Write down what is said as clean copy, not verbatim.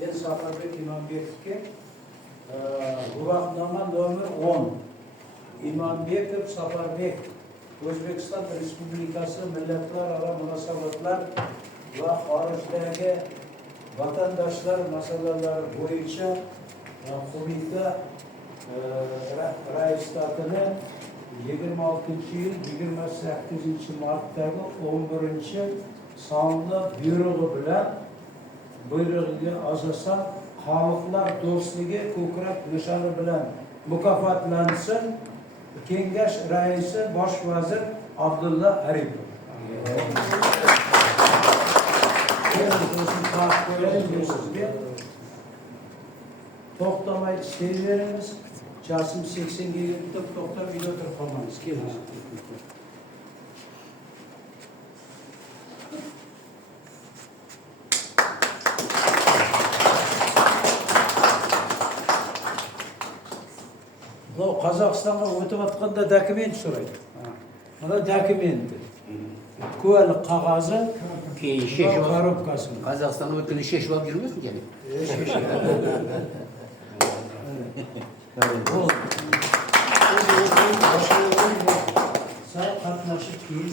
Ben Safarbek İmambek'e guvohnoma nomer 10 İmambekov Safarbek O'zbekiston Respublikasi Millatlararo Munosabatlar va xorijdagi vatandoshlar masalalari bo'yicha qo'mita raisiyatini 26-yil 28-martdagi 11-sonli buyrug'iga asosan xalqlar do'stligi ko'krak nishoni bilan mukofotlansin. Kengash raisi bosh vazir Abdulla Aripov. To'xtamay istayveramiz. Chasim 80 ga yetib to'xtab uyda o'tirib qolmaymiz. Kelamiz. Bu Qozog'istonga o'tayotganda dokument so'raydi. Mana dokumenti. Ko'l qog'ozi, keyin shesh korobkasi. Qozog'istonga o'tganda shesh olib yurmasmi kerak? Sen qatnaşıp keyin